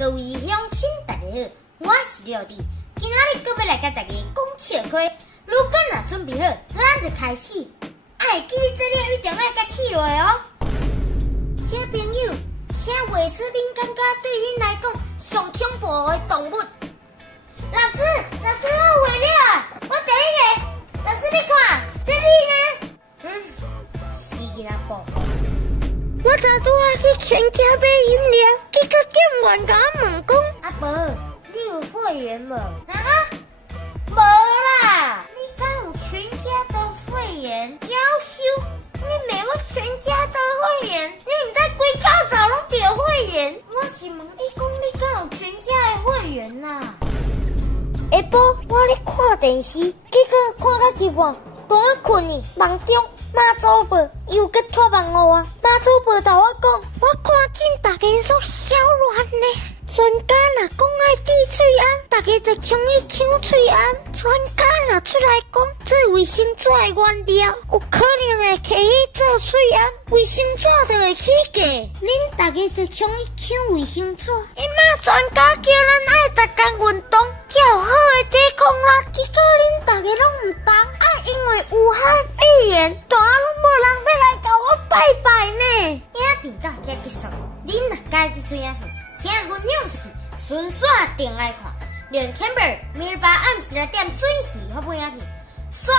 各位乡亲，大家好，我是廖弟，今仔日搁要来甲大家讲笑话。如果若准备好，咱就开始。爱记这了一定爱甲试落哦。小朋友，请画出恁感觉对恁来讲上恐怖的动物。老师，我画了，我第一个。老师你看，这里呢？是吉拉布。我昨拄仔去全家买饮料，结果店员甲我问讲：阿伯，你有会员无？无啦！你敢有全家的会员？夭寿！你没我全家的会员，你唔知规口罩拢着会员。我是问你讲，你敢有全家的会员啦？下晡我咧看电视，结果看到一半，当我困去，梦中妈祖婆又搁托梦我啊！妈祖婆甲我讲，我看见大家煞小乱呢。专家若讲爱滴喙红，大家就冲去抢喙红。专家若出来讲，这卫生纸的原料有可能会摕去做喙红，卫生纸就会起价。恁大家就冲去抢卫生纸。伊妈专家叫咱爱逐工运动，才有好的抵抗力。结果恁大家拢唔同，因为武汉肺炎，大家拢无人要来甲我拜拜呢。影片到这结束，恁若介意这影片，请分享出去，顺续订来看。连 Camber 明日暗时来点准时发布影片，刷。